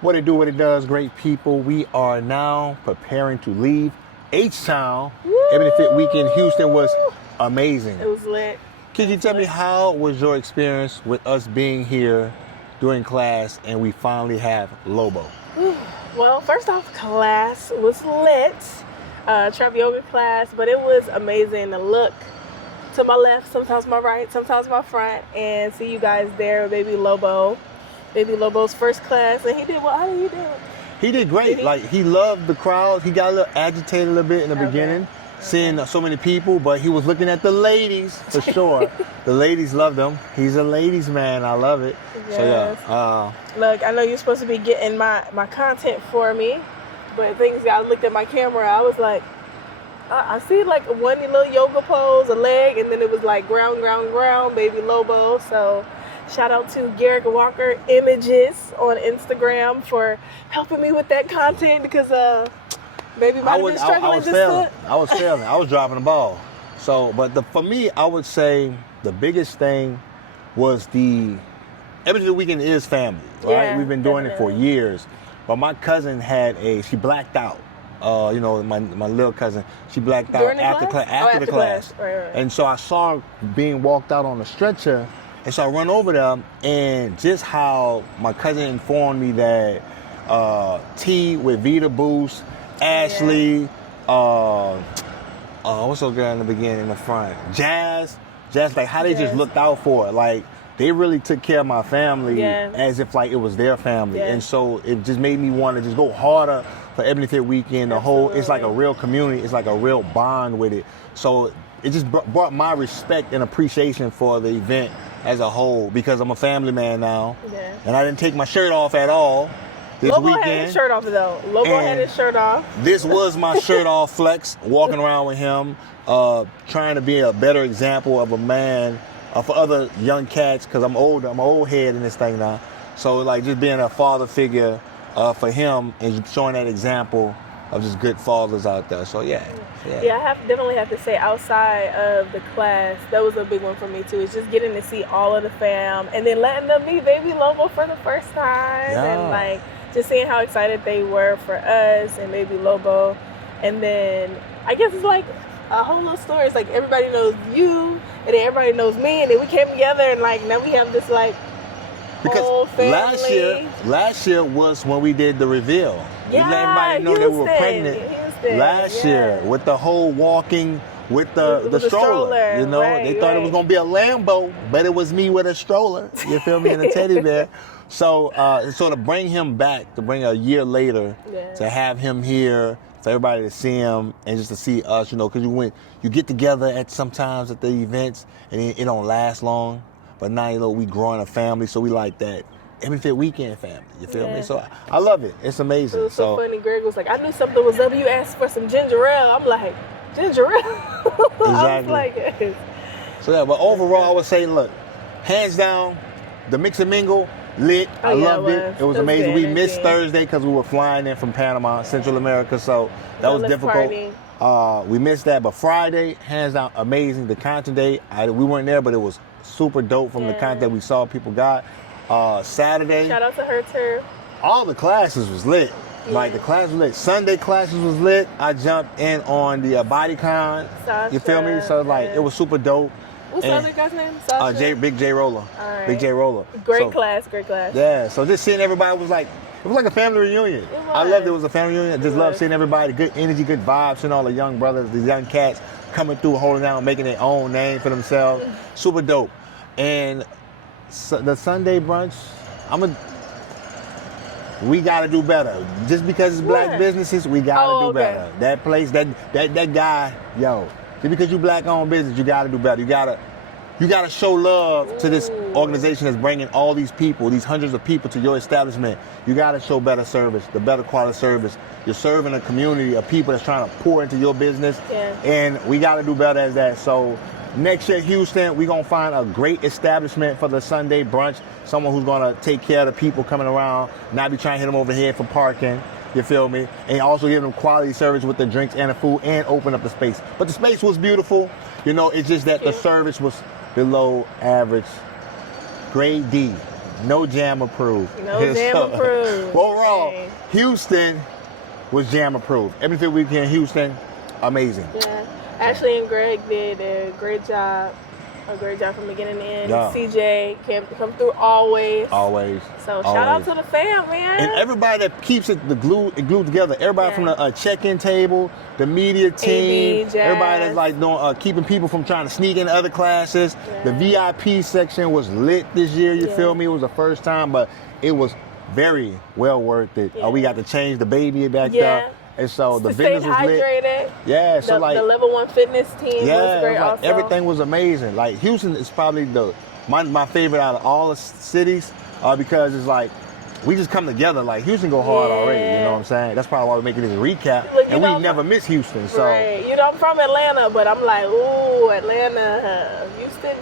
What it do, what it does, great people. We are now preparing to leave H-Town. Ebony Fit Weekend Houston was amazing. It was lit. Can you tell me how was your experience with us being here doing class and we finally have Lobo? Well, first off, class was lit. Trap yoga class, but it was amazing to look to my left, sometimes my right, sometimes my front, and see you guys there, baby Lobo. Baby Lobo's first class, and he did well. How did he do? He did great. Like, he loved the crowd. He got a little agitated a little bit in the beginning, seeing so many people, but he was looking at the ladies for sure. The ladies loved him. He's a ladies' man. I love it. Yes. So, yeah. Look, I know you're supposed to be getting my content for me, but things, I looked at my camera, I was like, I see like one little yoga pose, a leg, and then it was like ground, baby Lobo. So shout out to Garrick Walker Images on Instagram for helping me with that content because baby might have been struggling I was failing. I was dropping the ball. So, but for me, I would say the biggest thing was the Ebony Fit Weekend is family, right? Yeah, we've been doing it for years. But my cousin she blacked out. My little cousin, she blacked out after the class. Right. And so I saw her being walked out on a stretcher, and so I run over there, and just how my cousin informed me that T with Vita Boost, Ashley, what's the girl in the beginning in the front? Jazz, like how they just looked out for it. Like, they really took care of my family as if like it was their family. And so it just made me want to just go harder for Ebony Fit Weekend. It's like a real community. It's like a real bond with it. So it just brought my respect and appreciation for the event as a whole, because I'm a family man now. Yeah. And I didn't take my shirt off at all this Lobo weekend. had his shirt off though. Lobo had his shirt off. This was my shirt off flex, walking around with him, trying to be a better example of a man for other young cats, because I'm older. I'm an old head in this thing now. So like just being a father figure for him and showing that example of just good fathers out there. So yeah. I definitely have to say, outside of the class, that was a big one for me too. It's just getting to see all of the fam and then letting them meet baby Lobo for the first time and like just seeing how excited they were for us and baby Lobo. And then I guess it's like a whole little story. It's like everybody knows you and then everybody knows me, and then we came together and like now we have this like whole family. Last year was when we did the reveal. We let everybody know that we were pregnant last year with the whole walking with the stroller. You know, they thought it was gonna be a Lambo, but it was me with a stroller. You feel me? And a teddy bear. So to bring him back, to bring a year later, to have him here, for everybody to see him and just to see us, because you get together sometimes at the events and it don't last long. But now, we growing a family, so we like that Ebony Fit Weekend family. You feel me? So I love it. It's amazing. It was so funny. Greg was like, I knew something was up. You asked for some ginger ale. I'm like, ginger ale? Exactly. I was like, yes. So yeah, but overall, I would say, look, hands down, the Mix and Mingle, lit. I loved it. It was amazing. We missed Thursday because we were flying in from Panama, Central America, so that was difficult. We missed that, but Friday, hands down, amazing. The content day, we weren't there, but it was super dope from the content that we saw people got. Saturday, shout out to her too. All the classes was lit. Like the class was lit. Sunday classes was lit. I jumped in on the BodyCon. Sasha, you feel me? So like it was super dope. What's the other guy's name? Sasha? Big J Roller. All right. Big J Roller. Great class. Yeah. So just seeing everybody was like a family reunion. I loved it. It was a family reunion. I just loved seeing everybody, good energy, good vibes, seeing all the young brothers, the young cats coming through, holding down, making their own name for themselves. Super dope. And the Sunday brunch, we gotta do better. Just because it's black businesses, we gotta do better. That place, that guy, just because you black owned business, you gotta do better. You gotta show love to this organization that's bringing all these people, these hundreds of people to your establishment. You gotta show better service, the better quality service. You're serving a community of people that's trying to pour into your business, and we gotta do better as that. So next year, Houston, we're going to find a great establishment for the Sunday brunch, someone who's going to take care of the people coming around, not be trying to hit them over the head for parking, you feel me? And also give them quality service with the drinks and the food and open up the space. But the space was beautiful. It's just that the service was below average, grade D. No jam approved. No jam approved. Overall, Dang. Houston was jam approved. Ebony Fit Weekend, Houston, amazing. Yeah. Ashley and Greg did a great job. A great job from beginning to end. Yeah. CJ come through always. Always. So shout out to the fam, man. And everybody that keeps it glued together. Everybody from the check-in table, the media team, AB, everybody that's like doing, keeping people from trying to sneak into other classes. Yeah. The VIP section was lit this year. You feel me? It was the first time, but it was very well worth it. Yeah. We got to change the baby back there. And so the vendors was lit. Hydrated. Yeah, so the level 1 fitness team was great also. Everything was amazing. Like Houston is probably my favorite out of all the cities because it's like we just come together. Like Houston go hard already. You know what I'm saying? That's probably why we're making this recap. Look, and we never miss Houston. So right. You know, I'm from Atlanta, but I'm like, ooh, Atlanta, Houston.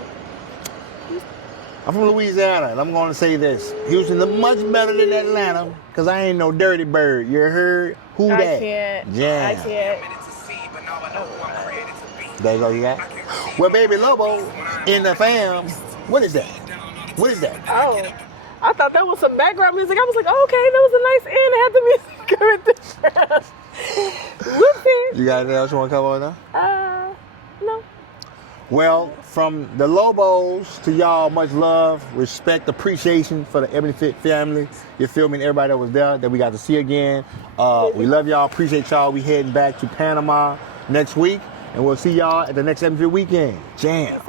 I'm from Louisiana, and I'm going to say this: Houston is much better than Atlanta because I ain't no dirty bird. You heard? Who that? I can't. Yeah. I can't. There you go, you got? Well, baby Lobo in the fam. What is that? What is that? Oh, I thought that was some background music. I was like, oh, okay, that was a nice end. It had the music coming through. Whoopsie. You got anything else you want to cover on now? No. Well, from the Lobos to y'all, much love, respect, appreciation for the Ebony Fit family. You feel me? And everybody that was there that we got to see again. We love y'all. Appreciate y'all. We heading back to Panama next week. And we'll see y'all at the next Ebony Fit Weekend. Jam.